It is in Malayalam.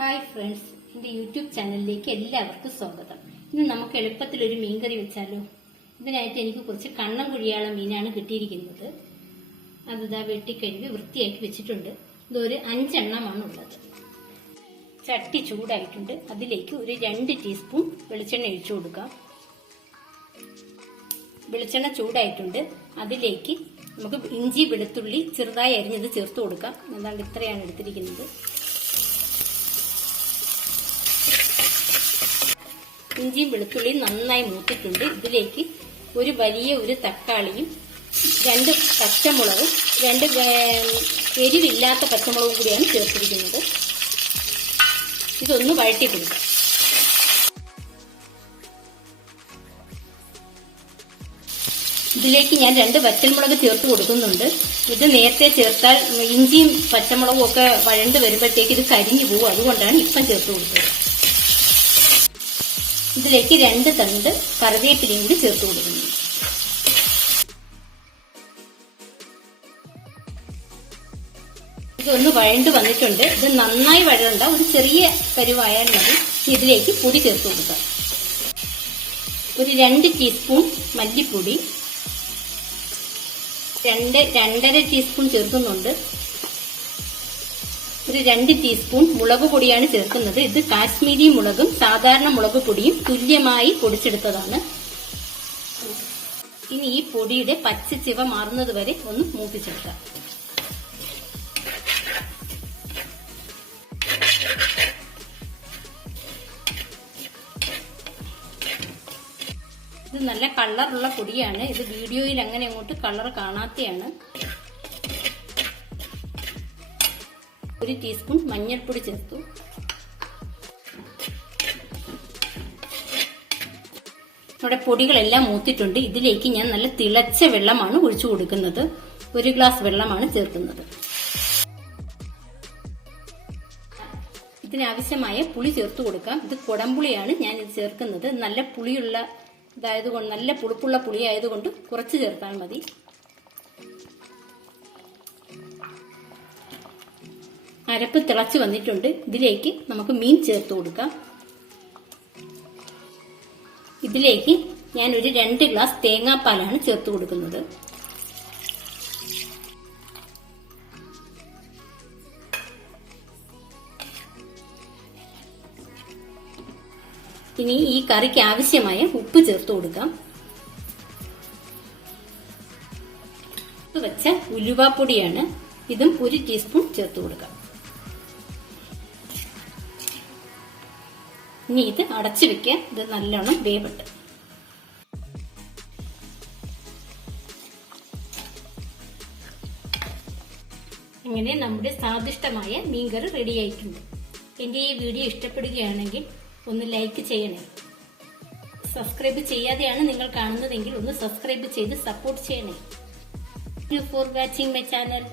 ഹായ് ഫ്രണ്ട്സ് എന്റെ യൂട്യൂബ് ചാനലിലേക്ക് എല്ലാവർക്കും സ്വാഗതം. ഇന്ന് നമുക്ക് എളുപ്പത്തിൽ ഒരു മീൻകറി വെച്ചാലോ? ഇതിനായിട്ട് എനിക്ക് കുറച്ച് കണ്ണം കുഴിയാള മീനാണ് കിട്ടിയിരിക്കുന്നത്. അത് ഇതാ വെട്ടിക്കഴുകി വൃത്തിയാക്കി വെച്ചിട്ടുണ്ട്. ഇതൊരു അഞ്ചെണ്ണമാണ് ഉള്ളത്. ചട്ടി ചൂടായിട്ടുണ്ട്. അതിലേക്ക് ഒരു രണ്ട് ടീസ്പൂൺ വെളിച്ചെണ്ണ ഒഴിച്ചു കൊടുക്കാം. വെളിച്ചെണ്ണ ചൂടായിട്ടുണ്ട്. അതിലേക്ക് നമുക്ക് ഇഞ്ചി വെളുത്തുള്ളി ചെറുതായി അരിഞ്ഞത് ചേർത്ത് കൊടുക്കാം. എന്താണ്ട് ഇത്രയാണ് എടുത്തിരിക്കുന്നത്. ഇഞ്ചിയും വെളുത്തുള്ളിയും നന്നായി മൂത്തിട്ടുണ്ട്. ഇതിലേക്ക് ഒരു വലിയ ഒരു തക്കാളിയും രണ്ട് പച്ചമുളകും രണ്ട് എരിവില്ലാത്ത പച്ചമുളകും കൂടിയാണ് ചേർത്തിരിക്കുന്നത്. ഇതൊന്ന് വഴറ്റി ഇതിലേക്ക് ഞാൻ രണ്ട് വറ്റൽമുളക് ചേർത്ത് കൊടുക്കുന്നുണ്ട്. ഇത് നേരത്തെ ചേർത്താൽ ഇഞ്ചിയും പച്ചമുളകും ഒക്കെ വഴണ്ട് വരുമ്പോഴത്തേക്ക് ഇത് കരിഞ്ഞു പോകും. അതുകൊണ്ടാണ് ഇപ്പം ചേർത്ത് കൊടുത്തത്. ഇതിലേക്ക് രണ്ട് തണ്ട് കറിവേപ്പിലയും കൂടി ചേർത്ത് കൊടുക്കുന്നു. ഇതൊന്ന് വഴണ്ട് വന്നിട്ടുണ്ട്. ഇത് നന്നായി വഴണ്ട ഒരു ചെറിയ പരുവായാൽ മതി. ഇതിലേക്ക് പൊടി ചേർത്ത് കൊടുക്കാം ഒരു രണ്ട് ടീസ്പൂൺ മല്ലിപ്പൊടി. രണ്ട് രണ്ടര ടീസ്പൂൺ ചേർക്കുന്നുണ്ട്. ഒരു രണ്ട് ടീസ്പൂൺ മുളക് പൊടിയാണ് ചേർക്കുന്നത്. ഇത് കാശ്മീരി മുളകും സാധാരണ മുളക് പൊടിയും തുല്യമായി പൊടിച്ചെടുത്തതാണ്. ഇനി ഈ പൊടിയുടെ പച്ച ചിവ മാറുന്നത് വരെ ഒന്ന് മൂപ്പിച്ചെടുക്കാം. ഇത് നല്ല കളറുള്ള പൊടിയാണ്. ഇത് വീഡിയോയിൽ അങ്ങനെ അങ്ങോട്ട് കളർ കാണാത്തയാണ്. ഒരു ടീസ്പൂൺ മഞ്ഞൾപ്പൊടി ചേർത്തു. നമ്മുടെ പൊടികളെല്ലാം മൂത്തിട്ടുണ്ട്. ഇതിലേക്ക് ഞാൻ നല്ല തിളച്ച വെള്ളമാണ് ഒഴിച്ചു കൊടുക്കുന്നത്. ഒരു ഗ്ലാസ് വെള്ളമാണ് ചേർക്കുന്നത്. ഇതിനാവശ്യമായ പുളി ചേർത്ത് കൊടുക്കാം. ഇത് കുടംപുളിയാണ് ഞാൻ ഇത് ചേർക്കുന്നത്. നല്ല പുളിയുള്ള ഇതായതുകൊണ്ട് നല്ല പുളിപ്പുള്ള പുളി ആയതുകൊണ്ട് കുറച്ച് ചേർത്താൽ മതി. അരപ്പ് തിളച്ച് വന്നിട്ടുണ്ട്. ഇതിലേക്ക് നമുക്ക് മീൻ ചേർത്ത് കൊടുക്കാം. ഇതിലേക്ക് ഞാൻ ഒരു രണ്ട് ഗ്ലാസ് തേങ്ങാപ്പാലാണ് ചേർത്ത് കൊടുക്കുന്നത്. ഇനി ഈ കറിക്ക് ആവശ്യമായ ഉപ്പ് ചേർത്ത് കൊടുക്കാം. വെച്ച ഉലുവാപ്പൊടിയാണ് ഇതും ഒരു ടീസ്പൂൺ ചേർത്ത് കൊടുക്കാം. ഇനി ഇത് അടച്ചു വെക്കുക. ഇത് നല്ലോണം വേവട്ട്. ഇങ്ങനെ നമ്മുടെ സ്വാദിഷ്ടമായ മീൻകറി റെഡി ആയിട്ടുണ്ട്. എന്റെ ഈ വീഡിയോ ഇഷ്ടപ്പെടുകയാണെങ്കിൽ ഒന്ന് ലൈക്ക് ചെയ്യണേ. സബ്സ്ക്രൈബ് ചെയ്യാതെയാണ് നിങ്ങൾ കാണുന്നതെങ്കിൽ ഒന്ന് സബ്സ്ക്രൈബ് ചെയ്ത് സപ്പോർട്ട് ചെയ്യണേ. For watching my channel